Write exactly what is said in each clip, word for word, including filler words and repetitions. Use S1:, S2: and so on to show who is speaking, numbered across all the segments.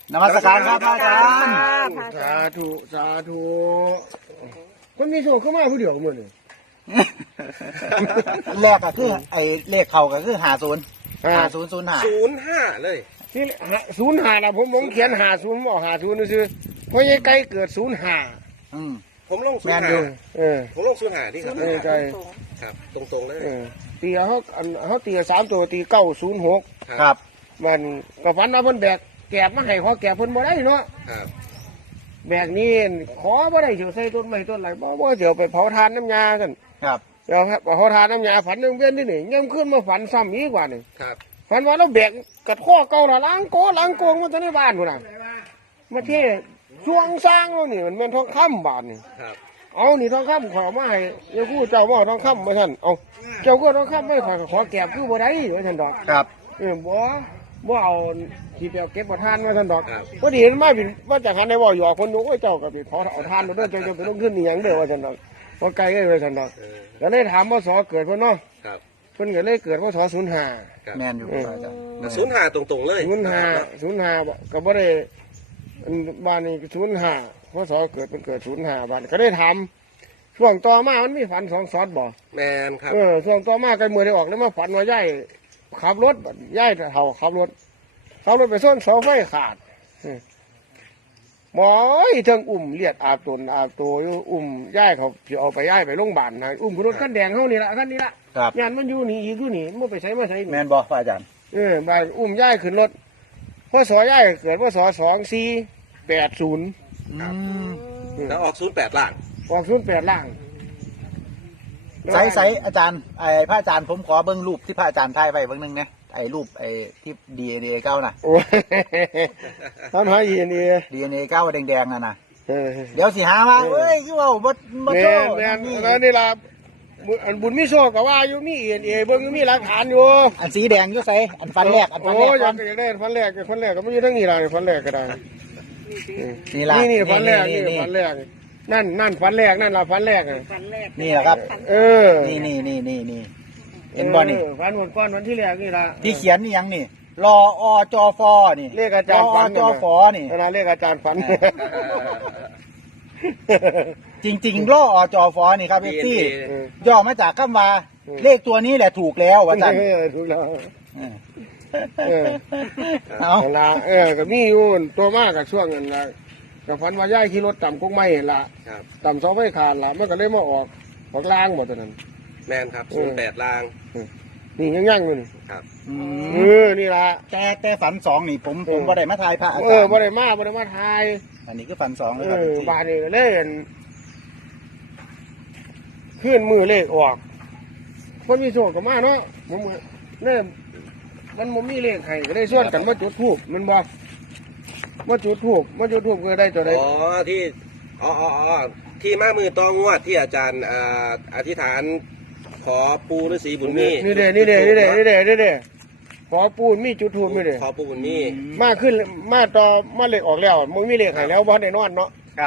S1: นมัสการครับพระอาจารย์
S2: สาธุสาธุคนมีโชคเข้ามาผู้เดียวมื้อนี่
S1: แรกก็คือไอ้เลขเขาก็คือหาศูนย์หาศูนย์ศูนย์หา
S3: ศูนย์ห้าเลย
S2: ที่ศูนย์ห้านะผมผมเขียนหาศูนย์บ่หาศูนย์ซื่อเพราะยายไก่เกิดศูนย์ห้า
S1: อืม
S3: ผมลงศูน
S1: แม่
S3: ย์
S1: น
S3: ห้า
S1: อยู่
S2: เออ
S3: ผมลงศูนย์ห้าที่ครับ
S2: เออใช่
S3: ครับ ตรงๆเลย
S2: เออตีเขาอันเขาตีสามตัวตีเก้าศูนย์หก
S1: ครับ
S2: มันก็ฝันว่าเพิ่นแบกแกบมาให้ขอแกบเพิ่นบ่ได้เนาะ
S3: ครับ
S2: แบกนี่ขอบ่ได้เดี๋ยวใส่ต้นไม้ต้นไหลบ่บ่เดี๋ยวไปเผาทานน้ำยากัน
S1: ครับ
S2: เดี๋ยวครับเผาทานน้ำยาฝันเรื่องเว้นที่นี่ยังขึ้นมาฝันซ้ำอีกว่านี่
S3: ครับ
S2: ฝันว่าเราแบกกระข้อเก่าละล้างโกล้างโกงมันจะในบ้านพุ่นน่ะมาเทช่วงสร้างแล้วนี่มันเป็นทองคำบาทนี่
S3: ครับ
S2: เอานี่ทองคำขอมาให้ยายคู่เจ้าว่าเอาทองคำมาท่านเอาเจ้าก็ทองคำไม่ขอขอแก็บคือบ่ได้ว่าท่านดอก
S1: ครับ
S2: เออบ่บ่เอาที่ไปเอาเก็บบ่ทานมาท่านดอก
S3: ครับ
S2: พอดีมันมาบินว่าจากหันได้บ่อยู่คนนู้นโอ้ยเจ้าก็ไปขอเอาทานมาเด้อเจ้าจะไปลงขึ้นนี่หยังเด้อว่าท่านดอกบ่ไกลเลยว่าท่านดอก
S3: เออ
S2: ก็เลยถามว่าสอเกิดเพิ่นเนาะ
S3: ครับ
S2: เพิ่นก็เลยเกิดว่าสอศูนย์ห้า
S3: ครับ
S1: แมนอยู่พระอาจารย์
S3: ศูนย์ห้าตรงๆเลย
S2: ศูนย์ห้าศูนย์ห้าบ่ก็บ่ได้อันบ้านนี้ศูนย์ห้าพศเกิดเป็นเกิดศูนย์ห้าบ้านก็ได้ทำช่วงต่อมามันมีฝันสองซอดบ่
S3: แมนครับ
S2: เออช่วงต่อมาใกล้มือได้ออกแล้วมาฝันว่าย่ายขับรถบัดย่ายเฒ่าขับรถขับรถไปส้นเสาไฟขาดเออหมอยเทิงอุ่มเลียดอาบตนอาบตัวอยู่อุ่มย่ายเขาสิเอาไปย่ายไปโรงพยาบาลนะอุ่มรถคันแดงเฮานี่ล่ะคันนี้ล่ะ
S1: ครับ
S2: งานมันอยู่นี่อีกอยู่นี่มันไปใช้มาใช้
S1: แม
S2: นี่
S1: นบอกพระอาจารย์
S2: เออมาอุ้มย่ายขึ้นรถพศย่ายเกิดพศสองสี่แปดศูนย์
S1: อืม
S3: แล้วออกศูนย์แปดล่าง
S2: ออกศูนย์แปดล่าง
S1: ใส่ใส่อาจารย์ไอ้พระอาจารย์ผมขอเบิ้งรูปที่พระอาจารย์ถ่ายไว้เบิ้งหนึงนะไอ้รูปไอ้ที่ดีเอ็นเอเก้าน่ะ
S2: โอ้ยทำให้ยินดี
S1: ดีเอ็นเอเก้าแดงๆน่ะนะ
S2: เออ
S1: เดี๋ยวสิหาว่าเอ้ยคือว่าบ่บ่
S2: แม่
S1: โต
S2: นแม่นแล้วนี่ล่ะบุญอันบุญมีโชคกับว่าอยู่มีเอ็นเอเบิ้งมีหลักฐานอยู่
S1: อันสีแดงอยู่ใส่อันฟันแรกอันฟัน
S2: โอ้
S1: แรก
S2: ยอ
S1: ก่
S2: ยา
S1: อก น
S2: อยากได้ฟันแรกฟันแรกก็ไม่อยู่ทั้งนี้ล่ะฟันแรกก็ได้
S1: นี่ล่ะ
S2: นี่นี่ฟันแรก
S1: นี่
S2: นี่
S1: นี่
S2: ฟันแรกนั่นนั่นฟันแรกนั่นล่ะฟันแรกอะ
S1: นี่แหละครับ
S2: เออ
S1: นี่นี่นี่นี่นี่เห็นบ่นี่
S2: ออฟันหมดก้อนวันที่แรกนี่ล่ะ
S1: ที่เขียนนี่ยังนี่รออจอฟอนี่
S2: เลขอาจารย์
S1: อ
S2: ฝัน
S1: จอฟอนี่
S2: เวลาเลขอาจารย์ฝัน
S1: จริงๆรออจอฟอนี่ครับเอฟซี
S2: เออ
S1: ย่อมาจากคำว่า
S2: อืม
S1: เลขตัวนี้แหละถูกแล้วว่าจัน
S2: เออถูกแล้ว เออ
S1: เอา
S2: เวลาเออก็มีอยู่ตัวมากกับช่วงนั้นละกับฝันว่าย่ายขี่รถต่ำกุ้งไม้ละ
S3: ครับ
S2: ต่ำเสาไฟขาดละมันก็เลยมาออกออกล่างหมดตอนนั้น
S3: แมนครับศูนย์แปดล่าง
S2: นี่ยังยั่งอยู่นี่
S3: ครับ
S1: อื
S2: เอ
S1: ม
S2: อนี่ละ
S1: แต่แต่ฝันสองนี่ผม
S2: เออ
S1: ผมบ่ได้มาทายพระอา
S2: เอ
S1: จา
S2: อ
S1: รย์
S2: บ่ได้มาบ่ได้มาทาย
S1: อันนี้คือฝันสอง
S2: เอ
S1: นะครับ
S2: อบาดนี้ก็เลยอั่นขึ้นมือเลขออกคนมีโชคก็มาเนาะผมก็เนี่ยมันบ่มีเลขให้ก็ได้ส่วนกันมาจุดธูปมันบอกมาจุดธูปมาจุดธูปก็ได้ตัวใด
S3: อ๋อที่อ๋ออ๋ออ๋อที่มามือตองวดที่อาจารย์อ่าอธิษฐานขอปูฤาษีบุญมี
S2: นี่เด้นี่เด้นี่เด้นี่เด้นี่เด้ขอปูนมีจุดทูบนี่เด้
S3: ขอปูบุญมี
S2: มาขึ้นมาต่อมาเลขออกแล้วมึงมีเลขให้แล้วบ่ได้นอนเนาะ
S1: ครับ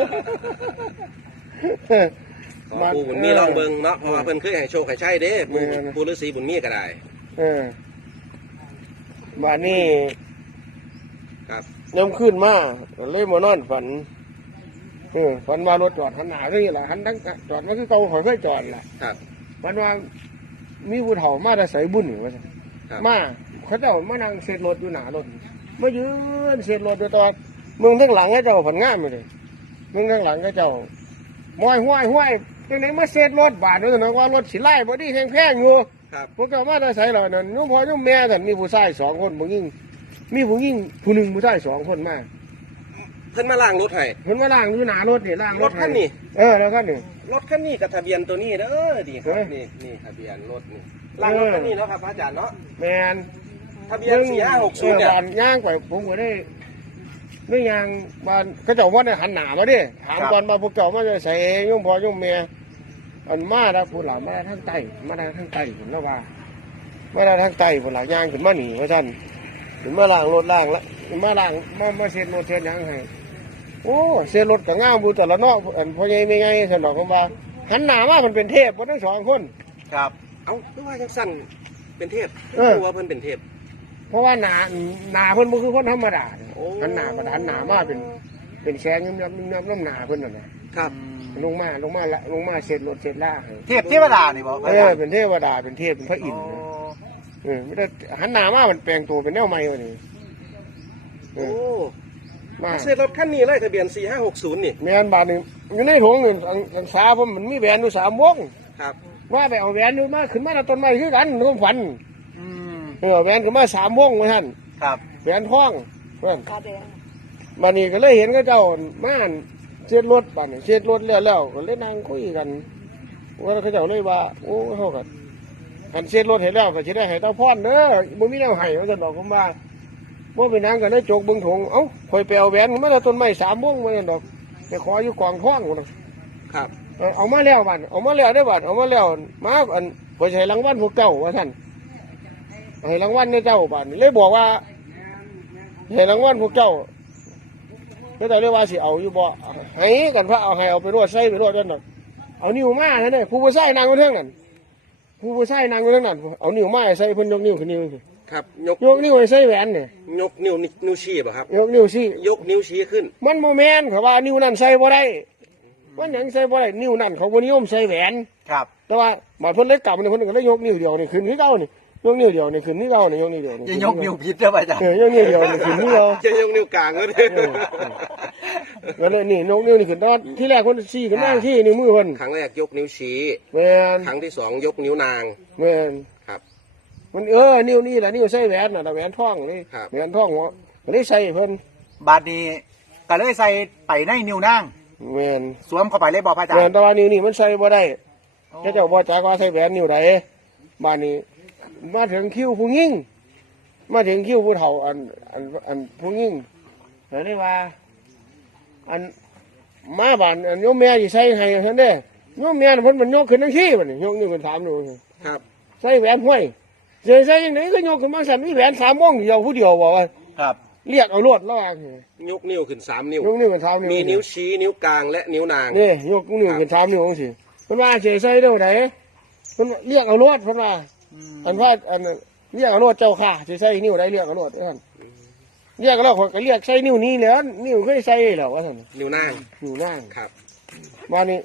S3: ขอปูบุญมีลองเบิ่งเนาะเพราะว่าเพิ่นเคยให้โชคให้ใช่เด้ปูปูฤาษีบุญมีก็ได้
S2: เออมานี่
S3: ครับ
S2: ยามขึ้นมาเลยมานอนฝันเออฝันว่ารถจอดหันหน้าคือนี่ล่ะหันทั้งจอดมาคือเก่าขอยเคยจอดล่ะ
S3: ครับ
S2: ฝันว่ามีผู้เฒ่ามาแต่ใส่บุญนี่ว่าซั่น
S3: ครับ
S2: มาเขาเจ้ามานั่งเสร็จรถอยู่หน้ารถมายืนเสร็จรถอยู่ตอนมึงทั้งหลังให้เจ้าผลงามเลยมึงทั้งหลังให้เจ้าม้อยห้วยห้วยจังไหนมาเสร็จรถบาทนั่นนะว่ารถสิไล่บ่ดีแพงแพงอยู่
S3: ครับ
S2: พวกเจ้ามาแต่ใส่เหล่านั้นนุ่มพ่อนุ่มแม่แต่นมีผู้ชายสองคนผู้หญิงมีผู้หญิงผู้หนึ่งผู้ชายสองคนมา
S3: เพิ่นมาล้างรถให้
S2: เห็นว่าล่างอยู่หน้ารถนี่ล่างร
S3: ร
S2: ถ
S3: ถคันนี้
S2: เออแล้วคันนี้
S3: รถคันนี้กับทะเบียนตัวนี้เด้อดีครับ
S2: เอ้ย
S3: นี่นี่ทะเบียนรถนี่ล้างรถคันนี้เนาะครับพระอาจารย์เนาะ
S2: แมน
S3: ทะเบียนสี่ห้าหกศูนย์เนี่ย
S2: ออบ้านย่างไปผมก็ได้ไม่ย่างบ้านเขาเจ้าว่าได้หันหน้ามาดิถามก่อนมาพวกเจ้ามาจะใส่ยุ่งพ่อยุ่งแม่อันมาได้ผู้หลังมาได้ทางใต้มาได้ทางใต้ผมแล้วว่ามาได้ทางใต้ผู้หลังย่างขึ้นมาหนีว่าท่านขึ้นมาล่างรถล่างแล้วขึ้นมาล่างมามาเช็ดรถเช็ดหยังให้โอ้เช็ดรถกับง่ามบูแต่ละเนาะอันพ่อใหญ่ไม่ไงสนอกผมว่าหันหน้ามามันเป็นเทพคนทั้งสองคน
S1: ครับ
S3: เอ้าคือว่าจังสั้นเป็นเทพ
S2: เออ
S3: รู้ว่าเพิ่นเป็นเทพ
S2: เพราะว่าหนาหนาเพิ่นบ่คือคนธรรมดา
S3: โอ้
S2: หันหนาประดานหนามาเป็นเป็นแสงยับยับยับน้ำหนาเพิ่นน่ะนะครับ ลงมาลงมาละลงมาเสร็จรถเสร็จล่าให้
S1: เทพเทวดานี่บอก
S2: เออเป็นเทวดาเป็นเทพเป็นพระอินทร์นะเออไม่ได้หันหนามามันแปลงตัวเป็นแนวใหม่เลยนี่เอ
S3: โอ้
S2: อมา
S3: เสื้อรถคันนี้เลยทะเบียนสี่ห้าหกศูนย์นี่
S2: แม่นบาทนี่อยู่ในถุงนี่อันอันสาผมมันมีแหวนอยู่สามวง
S3: ครับ
S2: ว่าไปเอาแหวนอยู่มาขึ้นมาแล้วต้นไม้คือกันน้องฝัน
S1: อืม
S2: เออแหวนขึ้นมาสามวงว่าท่าน
S1: ครับ
S2: แหวนทองเพื่อน
S4: กาแดง
S2: บานี้ก็เลยเห็นก็เจ้าม่านเช็ดรถบานี้เช็ดรถแล้วแล้วก็เลยนั่งคุยกันว่าเขาเจ้าเลยว่าโอ้เขากันกันเช็ดรถเห็นแล้วก็จะได้ให้เต้าพอนเด้อบ่มีแนวให้ว่าจะบอกผมว่าบ่เป็นนางกันได้โจกเบิ่งถงเอ้าคอยไปเอาแหวนมาแล้วต้นไม้สามวงมาเนี่ยดอกไปขออยู่กองทองพุ่นน่ะ
S3: ครับ
S2: เออเอามาแล้วบัดเอามาแล้วได้อบัดเอามาแล้วมาอันไปใช้รางวัลพวกเจ้าว่าท่านให้รางวัลเนี่ยเจ้าบัดเลยบอกว่าให้รางวัลพวกเจ้าก็แต่เรียกว่าสิเอาอยู่บ่ให้กันพระเอาให้เอาไปรวดใส่ไปรวดนั่นน่ะเอานิ้วมาเท่านั้นผู้ผู้ใส่นางอยู่เท่านั้นผู้ผู้ใส่นางอยู่เท่านั้นเอานิ้วมาให้ใส่เพิ่นยกนิ้วขึ้นนิ้วสิ
S3: ครับยก
S2: ยกนิ้วให้ใส่แหวนเนี่ย
S3: ยกนิ้วนิ้วชี้ป่ะครับ
S2: ยกนิ้วสิ
S3: ยกนิ้วชี้ขึ้น
S2: มันโมแมนเขาว่านิ้วนั่นใส่บ่ได้มันหยังใส่บ่ได้นิ้วนั่นเขาบ่นิยมใส่แหวน
S1: ครับ
S2: แต่ว่าบาดเพิ่นเล็กกลับเนี่ยเพิ่นก็เลยยกนิ้วเดียวนี่ขึ้นที่เก่านี่ยกนิ้วเดียวนี่ขึ้นที่เก่านี่ยกนิ้วเดียวนี่
S1: จะยกนิ้วผิดเด้ออาจารย์
S2: เออยกนิ้วเดียวนี่ขึ้นที่เก่า
S3: จะยกนิ้วกลางก็ได้
S2: เออเออก็เลยนี่ยกนิ้วนี่ขึ้นตอนที่แรกเพิ่นชี้ขึ้นมาที่นิ้วมือเพิ่น
S3: ครั้งแรกยกนิ้วชี้
S2: แม่น
S3: ครั้งที่สองยกนิ้วนาง
S2: แม่น
S3: ครับ
S2: มันเออนิ้วนี่แหละนิ้วใส่แหวนน่ะแหวนทองนี่
S3: ครับ
S2: แหวนทองหัวก็เลยใส่เพิ่น
S1: บาดนี้ก็เลยใส่ไปในนิ้วนาง
S2: แม่น
S1: สวมเข้าไปเลยบอกพระอาจาร
S2: แม่น
S1: ย์
S2: แต่ว่านิ้วนี่มันใส่บ่ได้เขาเจ้าบ่จักว่าใส่แหวนนิ้วใดบ้านนี้มาถึงคิวผู้หญิงมาถึงคิวผู้เฒ่าอันอันอันผู้หญิงก็เลยว่า อันมาบ้านอันโยมแม่สิใส่ให้ซั่นเด้โยมแม่น่ะเพิ่นมันยกขึ้นทั้งที่บัดนี้ยกนิ้วขึ้นถามดู
S3: ครับ
S2: ใส่แหวนห้วยเจอใส่ยังไงก็ยกขึ้นมาสั่นมีแหวนสามวงเดียวผู้เดียวบอกว่า
S1: ครับ
S2: เรียกเอารวดแล้วว่า
S3: ยกนิ้วขึ้นสามนิ้ว
S2: ยกนิ้วขึ้นเท้านิ้ว
S3: มีนิ้วชี้นิ้วกลางและนิ้วนาง
S2: นี่ยกนิ้วขึ้นเท้านิ้วจังซี่เพิ่นว่าเจอใส่เด้อไหนเพิ่นเรียกเอารวดเพิ่นว่า
S1: อืม
S2: อันว่าอันนั้นเรียกเอารวดเจ้าค่ะสิใส่นิ้วใดเรียกเอารวดท่านเรียกแล้วคนก็เรียกใส่นิ้วนี้แหล้วนิ้วเคยใส่แล้วว่าท่าน
S3: นิ้วนาง
S2: นิ้วนั่ง
S3: ครับ
S2: มานี่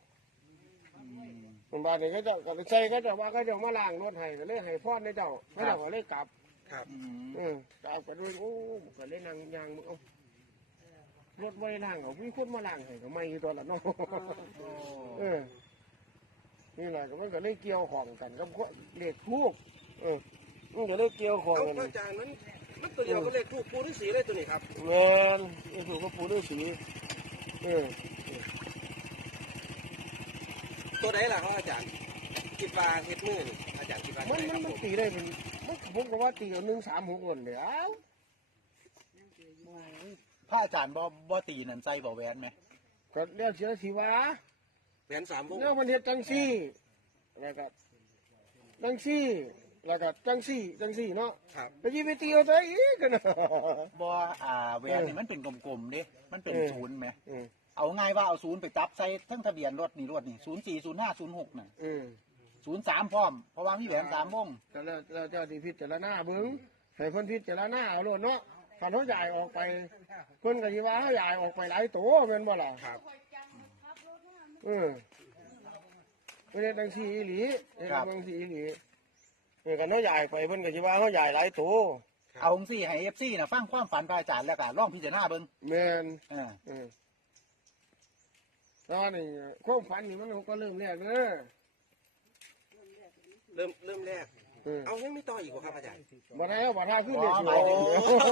S2: มันบาดนี้ก็เจ้าก็ใส่ก็เจ้าว่าก็เจ้ามาล้างรถให้ก็เลยให้พรให้เจ้าให้เจ้าก็เลยกลับ
S3: ครับ
S1: อืม
S2: เออกลับก็ด้วยโอ้ก็เลยนั่งยางมึงเอารถไว้ล้างเอามีคนมาล้างให้ก็ไม่อยู่ตัวละเนาะเออนี่แหละก็มันก็เลยเกี่ยวของกันกับเด็กทูกเออมันก็เลยเกี่ยวของ
S3: เอา
S2: กัน
S3: พระอาจารย์มันมันตัวเดียวก็เลขทูปปูฤาษีเลยตัวนี้ครับ
S2: แมนไอ้ถูกก็ปูด้วยสีเออ
S3: ตัวไหนล่ะครับอาจารย์คิดว่าเฮ็ดมือนี่อาจารย์คิดว่า
S2: มัน
S3: ตัวไห
S2: มัน
S3: ค
S2: มั
S3: รับ
S2: นตีได้เป็นมันผมก็ว่าตีเอาหนึ่งสามหกคนเลยเอ้า
S1: พระอาจารย์บ่บ่ตีนั่นใส่บ่แหวนไหม
S2: ก็เรียกเสียสีวะ
S3: แผนสามวง
S2: เนี่ยมันเฮ็ดจังซี่แล้วก็จังซี่แล้วก็จังซี่จังซี่เนาะ
S3: ครับ
S2: ไปยีไปตีเอาตัวอีกกันนะ
S1: บ่อ่าแหวนนี่มันเป็นกลมๆเด้มันเป็น
S2: เออ
S1: ศูนย์ไหม
S2: อืม
S1: เอาง่ายว่าเอาศูนย์ไปจับใส่ทั้งทะเบียนรถนี่รถนี่ศูนย์สี่ศูนย์ห้าศูนย์หกน่ะ
S2: อืม
S1: ศูนย์สามพร้อมเพราะว่ามีแหวนสามวง
S2: แต่แล้วแล้วเจ้าที่พิจารณาเบิ่งให้เพิ่นพิจารณาเอาโลดเนาะคันเขาใหญ่ออกไปเพิ่นก็สิว่าเขาใหญ่ออกไปหลายตัวแม่นบ่ล่ะ
S3: ครับ
S2: เออไม่ได้จังซี่อีหลีเฮ็ดจังซี่อีหลีเออคันเขาใหญ่ไปเพิ่นก็สิว่าเขาใหญ่หลายตัว
S1: เอาจังซี่ให้ เอฟ ซี น่ะฟังความฝันพระอาจารย์แล้วก็ลองพิจารณาเบิ่ง
S2: แม่น
S1: เออ
S2: เออตอนนี้ความฝันนี่มันก็เริ่มแรกเด้อ
S3: เริ่มเริ่มแรก
S2: เออ
S3: เอายังไม่ต่ออีกเหรอครับอาจารย์
S2: บ่ได้เอาบ่ท่าขึ้นเลยสิ
S1: หมายถึง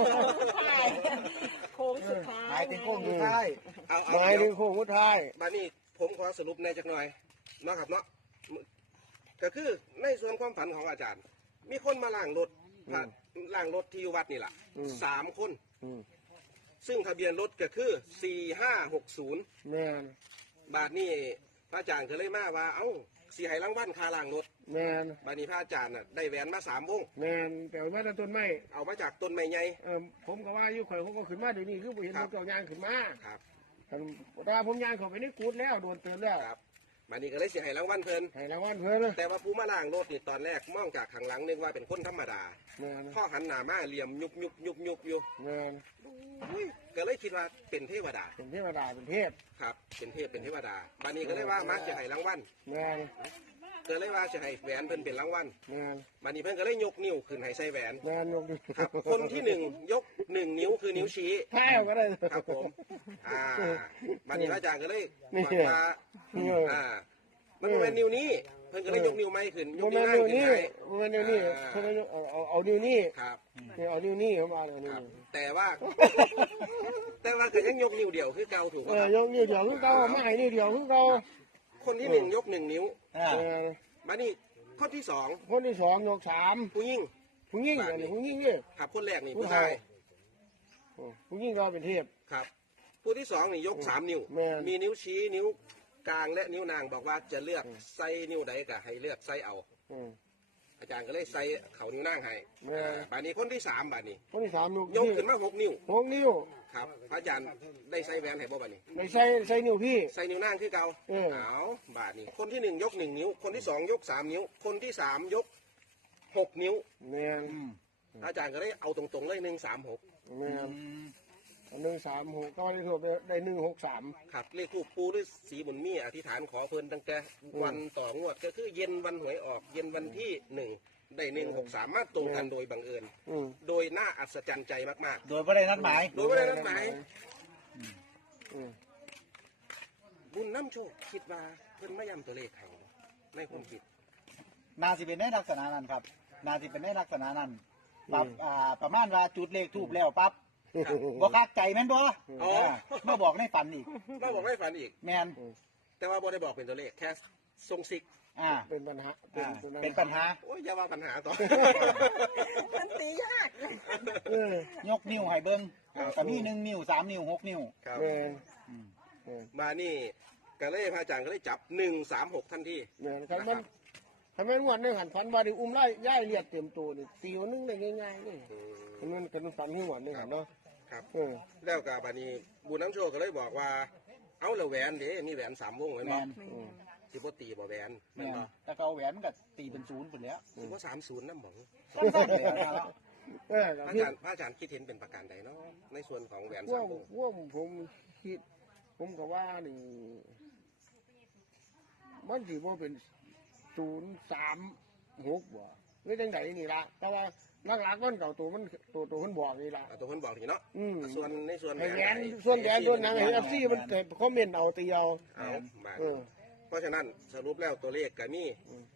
S4: โค้งสุดท้าย
S1: หมายถึงโค้งสุดท้าย
S3: เอาเอา
S2: หมายถึ
S3: เดี๋ย
S2: ง
S3: ว
S2: โค้งสุดท้าย
S3: บานี้ผมขอสรุปในจักหน่อยเนาะครับเนาะก็คือในส่วนความฝันของอาจารย์ มีคนมาล้างรถผ่านล้างรถที่อยู่วัดนี่แหละสามคน
S2: อืม
S3: ซึ่งทะเบียนรถก็คือสี่ห้าหกศูนย์
S2: แม่น
S3: บาทนี่พระอาจารย์ก็เลยมาว่าเอ้าสีให้รางวัลคาล้างรถ
S2: แม่น
S3: บาทนี้พระอาจารย์น่ะได้แหวนมาสามวง
S2: แม่นแต่ว่าแต่ต้นไม้
S3: เอามาจากต้นไม้ใหญ่
S2: เออผมก็ว่าอยู่ข่อยผมก็ขึ้นมาเดี๋ยวนี้คือผมเห็น
S3: ครั
S2: ร
S3: บ
S2: ถเก่ายางขึ้นมา
S3: ครับ
S2: คันแต่ว่าผมยางเข้าไปในกูดแล้วโดนเตือนแล้ว
S3: ครับบัดนี้ก็เลยสิให้รางวัลเพิ่น
S2: ให้รางวัลเพิ่นนะ
S3: แต่ว่าผู้มาล่างรถนี่ตอนแรกมองจากข้างหลังนึกว่าเป็นคนธรรมดา
S2: แม่น
S3: พ่อหันหน้ามาเหลี่ยมยุบยุบยุบยุบอยู่
S2: แม่น
S3: อุ้ยก็เลยคิดว่าเป็นเทวดา
S2: เป็นเทวดาเป็นเทพ
S3: ครับเป็นเทพเป็นเทวดาบัดนี้ก็เลยว่ามาจะให้รางวัล
S2: แม่น
S3: ก็เลยว่าจะให้แหวนเพิ่นเป็นรางวัล
S2: แม่น
S3: บัดนี้เพิ่นก็เลยยกนิ้วขึ้นให้ใส่แหวน
S2: แม่นยกดิ
S3: ครับ คนที่หนึ่งยกหนึ่งนิ้วคือนิ้วชี้
S2: แพ้ก็ได้
S3: ครับผมอ่าบัดนี้พระอาจารย์ก็เลย
S2: นี่
S3: บอกว่า
S2: เออ
S3: อ่ามันเป็นนิ้วนี้ เพิ่นก็เลยยกนิ้วไม่ขึ้นย
S2: โม
S3: ก
S2: เม
S3: นิ้วน
S2: ต์
S3: ล่าง
S2: นิ้ว
S3: ขึ้น
S2: นี้
S3: ให้
S2: โมเมนต์นิ้วนี้เพิ่นเอาเอาเอาเอานิ้วนี้
S3: ครับ
S2: เอานิ้วนี้เข้ามาเลย
S3: ค
S2: นี่
S3: รับ แต่ว่า แต่ว่าก็ยังยกนิ้วเดียวคือเก่าถูก
S2: เอ
S3: ป่ะ
S2: อ
S3: ครับ
S2: ยกนิ้วเดียวคือเก่าไม่ให้นิ้วเดียวคือเก่า
S3: คนที่หนึ่งยกหนึ่งนิ้ว
S1: อ่า
S2: เออ
S3: มานี่คนที่สอง
S2: คนที่สองยกสาม
S3: ผู้ยิ่ง
S2: ผู้หญิงอันนี้ผู้หญิงนี่
S3: ครับคนแรกนี่
S2: ผู้
S3: ผู้
S2: ชา
S3: ชาย ย
S2: ผู้หญิงก็เป็นเทพ
S3: ครับ ผู้ที่สองนี่ยกสามนิ้ว
S2: แม่น
S3: มีนิ้วชี้นิ้วกลางและนิ้วนางบอกว่าจะเลือกไส้นิ้วใดก็ให้เลือกไส้เอา
S2: อืม
S3: อาจารย์ก็เลยใส่เขานิ้วนางให้
S2: แม่
S3: อ่าบาดนี้คนที่สามบาดนี้
S2: คนที่สามยก
S3: ยกขึ้นมาหกนิ้ว
S2: หกนิ้ว
S3: ครับพระอาจารย์ได้ใส่แหวนให้บ่บาดนี้
S2: ไม่ใช่ใส่นิ้วพี่
S3: ใส่นิ้วนางคือเก่า
S2: เออ
S3: เอาบาดนี้ คนที่หนึ่งยกหนึ่งนิ้ว คนที่สองยกสามนิ้ว คนที่สามยกหกนิ้ว
S2: แม่น
S1: อืม
S3: อาจารย์ก็ได้เอาตรงๆเลยหนึ่งสามหก
S2: แม่น
S1: อืม
S2: หนึ่งสามหกก็ได้ถูกได้หนึ่งหกสาม
S3: ครับเลขคู่ปูหรือสีบุญมีอธิษฐานขอเพิ่นตั้งแต่วันต่องวดก็คือเย็นวันหวยออก เย็นวันที่หนึ่งได้หนึ่งหกสามมาตรงกันโดยบังเอิญ
S2: อืม
S3: โดยน่าอัศจรรย์ใจมาก
S1: โดยไม่ได้นัดหมาย
S3: ๆ โดยไม่ได้นัดหมาย
S2: อืม
S3: บุญน้ำโชคคิดว่าเพิ่นไม่ย้ำตัวเลขให้บ่ในความคิด
S1: นาสิเป็นในลักษณะนั้นครับ นาสิเป็นในลักษณะนั้นปั๊บอ่าประมาณว่าจุดเลขทูบแล้วปั๊บบ่คักใจแม่นบ่
S3: อ๋อ
S1: ามาบอกในฝันอีก
S3: เราบอกให้ฝันอีก
S1: แม่น
S3: แต่ว่าบ่ได้บอกเป็นตัวเลขแค่ทรงซิก
S1: อ่า
S2: เป็นปัญหา
S1: อ่าเป็นปัญหา
S3: โอ้ยอย่าว่าปัญหาต่อ
S4: มันตียาก
S2: เออย
S1: กนิ้วให้เบิ่งอ่าก็มีหนึ่งนิ้วสามนิ้วหกนิ้ว
S3: ครับ
S2: แม่น
S1: อืม
S2: แม่น
S3: มานี่ก็เลยพระอาจารย์ก็เลยจับหนึ่งสามหกทันที
S2: แม่นคันมันคันมันวันหนึงหันฝันว่าได้อุ้มไล่ย่ายเลียดเต็มตัวนี่ตีวันหนึงได้ง่ายๆนี่
S3: อืม
S2: มันกันฝันหัวหนึงหันเนาะ
S3: ครับ
S2: เออ
S3: แล้วกับบานี้บุญน้ำโชคก็เลยบอกว่า เอาละแหวนเด้มีแหวนสามวงเหมือน
S1: แม่
S3: บ่
S1: น
S2: อืม
S3: สิบ่ตีบ่แหวนแม่
S1: แม่
S3: น
S1: น
S3: บ่
S1: แต่ก็เอาแหวนมันก็ตีเป็นศูนย์ไปแล้ว
S3: สิบ่สามศูนย์น้ำหมอง
S1: สั้นๆเลยนะครับ
S2: เออ
S3: พระอา
S2: คือ
S3: จารย์พระอาจารย์คิดเห็นเป็นประการใดเนาะในส่วนของแหวน
S2: พว
S3: สาก มวง
S2: พวกผมคิด ผมก็ว่านี่มันสิบ่เป็นศูนย์สามหกบ่หรือจังไดนี่ล่ะแต่ว่าหลักๆมันเก่าตัวมันตัวตัวมันบอกนี่ล่ะ
S3: อ่ะตัวเพิ่นบอกทีเนาะ
S2: อืม
S3: ส่วนในส่วน
S2: ไอ้แหวน
S3: ไห
S2: ส่วนแหวนส่วนหนังไอ้เอฟซีมันแต่คอมเมนต์เอาตีเอา
S3: เอาบาด
S2: เออ
S3: เพราะฉะนั้นสรุปแล้วตัวเลขก็มี
S2: อืม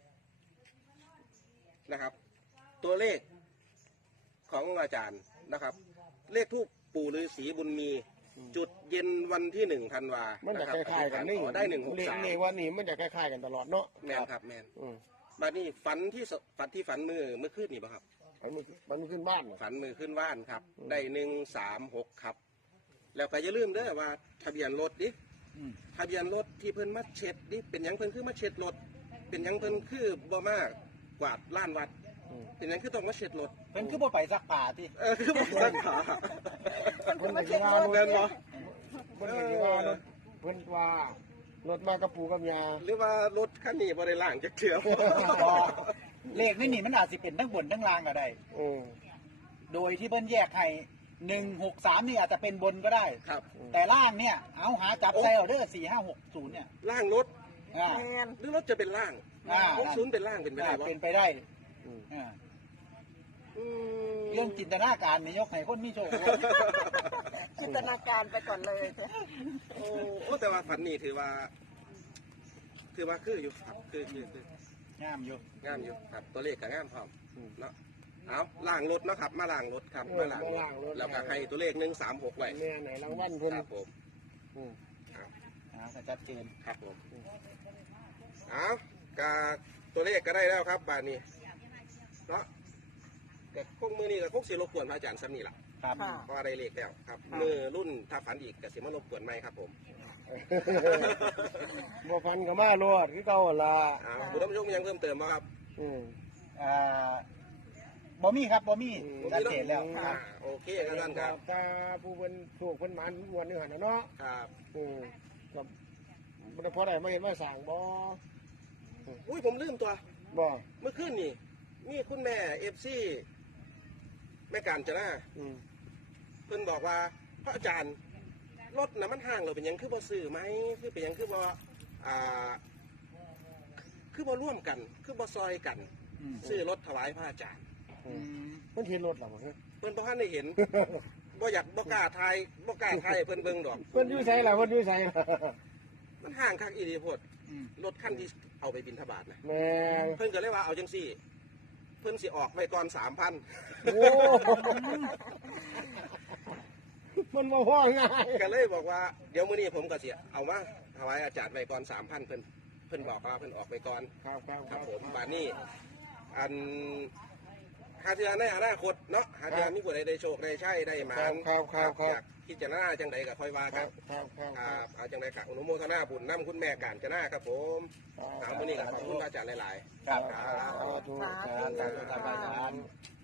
S3: นะครับ ตัวเลขของอาจารย์นะครับ เลขทูปปู่ฤาษีบุญมี จุดเย็นวันที่หนึ่งธันวา
S2: มันจะ
S3: ะ
S2: ค
S3: รับ
S2: ล้ายๆกันนี่
S3: ขอได้หนึ่งหก
S2: เลข
S3: สาม
S2: นี่ว่านี่มันจะคล้ายๆกันตลอดเนาะ
S3: แมนครับแมน
S2: อืม
S3: บัดนี้ฝันที่สฝันที่ฝันมือเมื่อคืนนี่ป่ะครับ
S2: มันมันขึ้นบ้านเหรอ
S3: ฝันมือขึ้นว่านครับ ได้หนึ่งสามหกครับ แล้วก็อย่าลืมเด้อว่าทะเบียนรถดิ
S1: อืม
S3: ทะเบียนรถที่เพิ่นมาเช็ดดิเป็นหยังเพิ่นคือมาเช็ดรถเป็นหยังเพิ่นคือบ่มากกวาดล้านวัด
S2: อืม
S3: เป็นหยังคือต้องมาเช็ดรถ
S1: เป็นคือบ่ไปซักผ้าที่
S3: เออคือบ่สักขา
S2: เพิ่นก็สิว่ารถ
S3: แม่นบ่
S2: เพิ่นก็สิว่ารถเพิ่นว่ารถมากระปูกับยา
S3: หรือว่ารถคันนี้บ่ได้ล้างจักเทื่อ
S1: ก็เลขนี่นี่มันอาจสิเป็นทั้งบนทั้งล่างก็ได้
S2: อืม
S1: โดยที่เพิ่นแยกให้หนึ่งหกสามนี่อาจจะเป็นบนก็ได้
S3: ครับ
S1: แต่ล่างเนี่ย เอาหาจับใส่เอาเด้อสี่ห้าหกศูนย์เนี่ย
S3: ล่างรถ
S1: อ่า
S4: แมน
S3: หรือรถจะเป็นล่าง
S1: อ่า
S3: หกศูนย์เป็นล่างเป็นไปได้บ่
S1: เป็นไปได้
S2: อืม
S1: อ่า
S3: อืม
S1: เรื่องจินตนาการนี่ยกให้คนมีโชค
S4: จินตนาการไปก่อนเลย
S3: โอ้โอ้แต่ว่าฝันนี่ถือว่า ถือว่าคืออยู่ครับคือคือคือง
S1: ามอยู่
S3: งามอยู่ครับ ตัวเลขก็งามพร้อมเนาะเอาล่างรถเนาะครับ มาล่างรถครับมาล่างรถแล้วก็ให้ตัวเลขหนึ่งสามหกไว้
S2: แม่ไหนรางวัลเพิ่น
S3: ครับผม
S2: อืม
S1: อ่าชัดเจน
S3: ครับผมเอากาตัวเลขก็ได้แล้วครับบานนี้เนาะแต่พวกมือนี้ก็พวกสิรบกวนพระอาจารย์ซ้ำนี่แหละ
S1: ครับ
S4: ค่ะ
S3: เพราะว่าได้เลขแล้วครับมือรุ่นถ้าฝันอีกก็สิมารบกวนไหมครับผม
S2: บ่พันก็มาโลดคือเก่าหั่นล่ะ
S3: อ้าวคุณผู้ชมยังเพิ่มเติมไหมครับ
S2: อืม
S1: อ่าบ่มีครับบ่มี
S2: อืม
S1: ชัดเจนแล้วค
S3: อ่า
S1: รับ
S3: โอเคครับท่านครับ
S2: ตาผู้เพิ่นถูกเพิ่นหมานอ้วนนี่หั่นน่ะเนาะ
S3: ครับ
S2: อืมกับมันพอได้มาเห็นมาสั่งบ่
S3: อุ้ยผมลืมตัว
S2: บ่
S3: เมื่อคืนนี่มีคุณแม่เอฟซีแม่การจนา
S2: อืม
S3: เพิ่นบอกว่าพระอาจารย์รถน่ะมันห่างเราเป็นหยังคือบ่ซื้อไหมคือเป็นหยังคือบ่อ่าคือบ่ร่วมกัน คือบ่ซอยกัน
S1: อืม
S3: ซื้อรถถวายพระอาจารย์
S1: อืม
S2: มันเห็นรถหรอบ่
S3: เพิ่นบ่ทันได้เห็น บ่อยากบ่กล้าทายบ่กล้าทายให้เพิ่นเบิ่งดอก
S2: เพิ่นอยู่ไสล่ะเพิ่นอยู่ไสล่ะ
S3: มันห่างคักอีหลีโพด
S1: อืม
S3: รถคันที่เอาไปบิณฑบาตนะ
S2: แม่น
S3: เพิ่นก็เลยว่าเอาจังซี่ เพิ่นสิออกไปก่อนสามพัน
S2: โอ้มันบ่ฮ้อง่าย
S3: ก็เลยบอกว่าเดี๋ยวมื้อนี้ผมก็สิเอามาถวายอาจารย์ไว้ก่อนสามพันเพิ่นเพิ่นบอกว่าเพิ่นออกไปก่อน
S2: ครับครับ
S3: ครับผมบานนี้อันหาเทือในอนาคตเนาะหาเทือมีผู้ใดได้โชคได้ใช่ได้หมา
S2: ครับ
S3: น
S2: ครับครับค
S3: อ
S2: รั
S3: ยา
S2: บ
S3: กพิจารณาจังใดก็ค่อยว่า
S2: ค
S3: กั
S2: รั
S3: น
S2: บครับครับ
S3: อ่า
S2: ครับ
S3: เอาจังใดก็อนุโมทนาบุญนํคุณแม่การจนาครับผมถามมื้อนี้ก็ขอบคุณพระอาจารย์หลายๆ
S1: ครับ
S2: สาธุ
S4: สาธุ
S1: อาจารย์อาจารย์